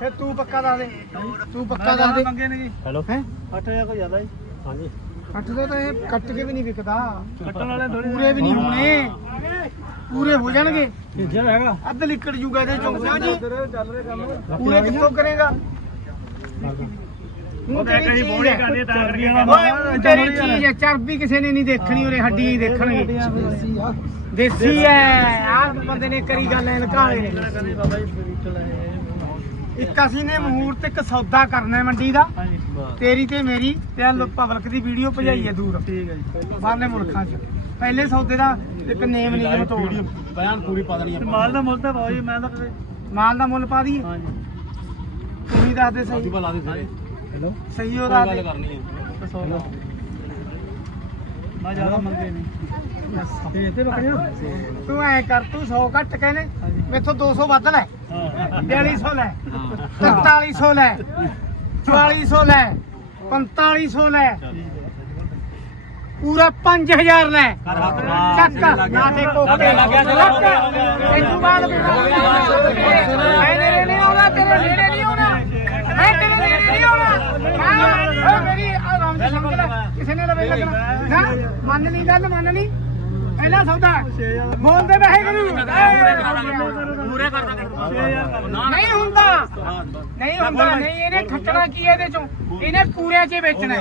ਫਿਰ ਤੂੰ ਪੱਕਾ ਦੱਸ ਦੇ। ਤੂੰ ਪੱਕਾ ਦੱਸ ਦੇ। ਮੰਗੇ ਨੇ ਜੀ। ਹੈਲੋ? ਹੈ? 8000 ਕੋਈ ਜ਼ਿਆਦਾ ਜੀ। ਹਾਂਜੀ। ਕੱਟ ਦੇ ਤਾਂ ਇਹ ਕੱਟ ਕੇ ਵੀ ਨਹੀਂ ਵਿਕਦਾ। ਕੱਟਣ ਵਾਲੇ ਥੋੜੀ ਪੂਰੇ ਵੀ ਨਹੀਂ ਹੋਣੇ। ਪੂਰੇ ਹੋ ਜਾਣਗੇ। ਭੇਜਿਆ ਹੈਗਾ। ਅੱਧ ਲਿਕੜ ਜੂਗਾ ਇਹਦੇ ਚੋਂ। ਕਿਉਂ ਜੀ ਪੂਰੇ ਕਿੱਥੋਂ ਕਰੇਗਾ? ਉਹ ਤਾਂ ਕਹੀ ਬੋੜੀ ਕਰਦੀ ਹੈ, ਤਾਂ ਕਰਕੇ ਕੰਮ ਓਏ ਤੇਰੀ ਚੀਜ਼ ਹੈ। ਚਰਬੀ ਕਿਸੇ ਨੇ ਨਹੀਂ ਦੇਖਣੀ ਉਹਰੇ ਹੱਡੀ ਹੀ ਦੇਖਣਗੇ। ਦੇਸੀ ਹੈ। ਆਹ ਬੰਦੇ ਨੇ ਕਰੀ ਗੱਲ ਐ ਲਕਾਲੇ ਨੇ। ਬਾਬਾ ਜੀ ਬਰੀਟਲ ਹੈ ਇੱਕ ਅਸੀਂ ਨੇ ਮਹੂਰਤ ਇੱਕ ਸੌਦਾ ਕਰਨਾ ਹੈ ਮੰਡੀ ਦਾ। ਤੇਰੀ ਤੇ ਮੇਰੀ ਤੇ ਪਬਲਿਕ ਦੀ ਵੀਡੀਓ ਭਜਾਈ ਹੈ ਦੂਰ। ਠੀਕ ਹੈ ਜੀ। ਬਾਹਰਲੇ ਮੁਲਕਾਂ 'ਚ। ਪਹਿਲੇ ਸੌਦੇ ਦਾ ਇੱਕ ਨੇਮ ਨਹੀਂ ਜਿਵੇਂ ਤੋੜ ਬਿਆਨ ਪੂਰੀ ਪਾ ਦੇਣੀ ਮਾਲ ਦਾ ਮੁੱਲ ਤਾਂ ਜੀ ਮੈਂ ਤਾਂ ਮਾਲ ਦਾ ਮੁੱਲ ਪਾ ਦਈਏ? ਤੂੰ ਹੀ ਦੱਸ ਦੇ ਸਹੀ। ਲਾ ਦੇ ਸਾਰੇ ਹੈਲੋ? ਸਹੀ ਦੇ। ਕਰਨੀ ਹੈ। ਮੈਂ ਜ਼ਿਆਦਾ ਮੰਗੇ ਨਹੀਂ। ਤੇ ਇੱਥੇ ਬੱਕਰੀਆਂ ਤੂੰ ਐ ਕਰ ਤੂੰ 100 ਘੱਟ ਕਹਿੰਦੇ। ਮੇਥੋਂ 200 ਵੱਧ ਲੈ। ਹਾਂ 4200 ਲੈ 4300 ਲੈ 4400 ਲੈ 4500 ਲੈ ਪੂਰਾ 5000 ਲੈ ਚੱਕ ਨਾ ਤੇ ਕੋਕੇ ਤੈਨੂੰ ਬਾਅਦ ਮੈਂ ਨਹੀਂ ਆਉਣਾ ਤੇਰੇ ਨੇੜੇ ਨਹੀਂ ਆਉਣਾ ਮੈਂ ਤੇਰੇ ਨੇੜੇ ਨਹੀਂ ਆਉਣਾ ਹਾਂ ਓ ਮੇਰੀ ਆਰਾਮ ਨਾਲ ਸਮਝ ਲੈ ਕਿਸੇ ਨੇ ਲਵੇ ਲੱਗਣਾ ਨਾ ਮੰਨ ਲਈ ਗੱਲ ਮੰਨ ਲਈ ਪਹਿਲਾ ਸੌਦਾ ਬੋਲਦੇ ਵਾਹਿਗੁਰੂ ਪੂਰੇ ਕਰ ਦਾਂਗੇ। 6000 ਕਰ ਨਹੀਂ ਹੁੰਦਾ। ਨਹੀਂ ਹੁੰਦਾ। ਨਹੀਂ ਇਹਨੇ ਖੱਟਣਾ ਕੀ ਇਹਦੇ ਚੋਂ? ਇਹਨੇ ਪੂਰਿਆਂ 'ਚ ਵੇਚਣਾ।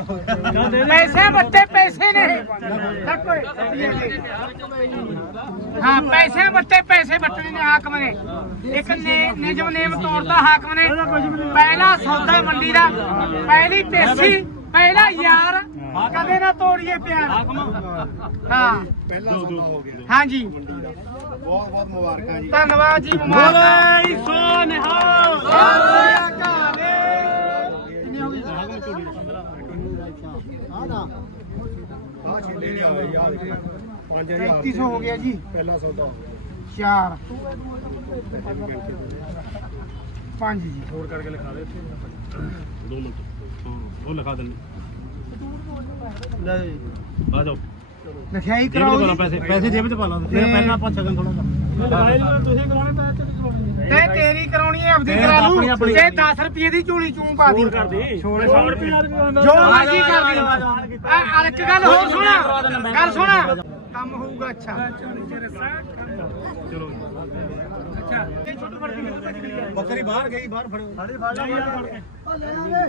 ਪੈਸੇ ਵੱਟੇ ਪੈਸੇ ਨੇ। ਹਾਂ ਪੈਸੇ ਵੱਟੇ ਪੈਸੇ ਵੱਟਣੇ ਨੇ ਹਾਕਮ ਨੇ। ਇੱਕ ਨੇ ਨਿਜਮ ਨੇਮ ਤੋੜਦਾ ਹਾਕਮ ਨੇ। ਪਹਿਲਾ ਸੌਦਾ ਮੰਡੀ ਦਾ। ਪਹਿਲੀ ਪੇਸੀ ਪਹਿਲਾ ਯਾਰ ਕਦੇ ਨਾ ਤੋੜੀਏ ਪਿਆਰ। ਹਾਂ ਹਾਂਜੀ। ਬਹੁਤ ਬਹੁਤ ਮੁਬਾਰਕਾਂ ਜੀ। ਧੰਨਵਾਦ ਜੀ ਮੁਬਾਰਕਾਂ। ਬੋਲੇ ਸੋ ਨਿਹਾਲ। ਆ ਛੇਲੇ ਨਹੀਂ ਆਏ ਯਾਰ 5000 3500 ਹੋ ਗਿਆ ਜੀ। ਪਹਿਲਾ ਸੌਦਾ। ਚਾਰ। ਪੰਜ ਜੀ। ਹੋਰ ਕਰਕੇ ਲਿਖਾ ਦੇ ਦੋ ਮਿੰਟ। ਹਾਂ ਉਹ ਲਿਖਾ ਦਿੰਦੇ। ਲੈ ਆ ਜਾਓ। ਲਿਖਾਈ ਜੇਬ ਕਰਾਓ ਚ ਪਾ ਜੀ। ਪੈਸੇ ਪੈਸੇ ਜੇਬ ਚ ਪਾ ਲਾ ਫਿਰ ਪਹਿਲਾਂ ਆਪਾਂ ਛਕਣ ਥੋੜਾ ਲਓ, ਤੁਸੀਂ ਕਰਾਉਣੇ ਤਾਂ ਇੱਥੇ ਕਰਾਉਣੇ ਤੇ ਤੇਰੀ ਕਰਾਉਣੀ ਹੈ ਆਪਦੀ ਤੇ ਕਰਾ ਲੂ ਆਪਣੀ- ਆਪਣੀ। ਤੇ 10 ਰੁਪਏ ਦੀ ਝੋਲੀ ਚੂੰ ਪਾ ਦੀ। ਕਰਦੀ 100 ਰੁਪਏ ਜੋ ਮਰਜ਼ੀ ਕਰ ਦੀ। ਆ ਇੱਕ ਗੱਲ ਹੋਰ ਸੁਣਾ। ਸੁਣਾ ਕੰਮ ਹੋਊਗਾ ਅੱਛਾ। ਚਲੋ ਅੱਛਾ ਇਹ ਛੋਟੂ ਫੜ ਕੇ ਬੱਕਰੀ ਬਾਹਰ ਗਈ ਬਾਹਰ ਫੜੋ। ਸਾਡੀ ਫੜ ਕੇ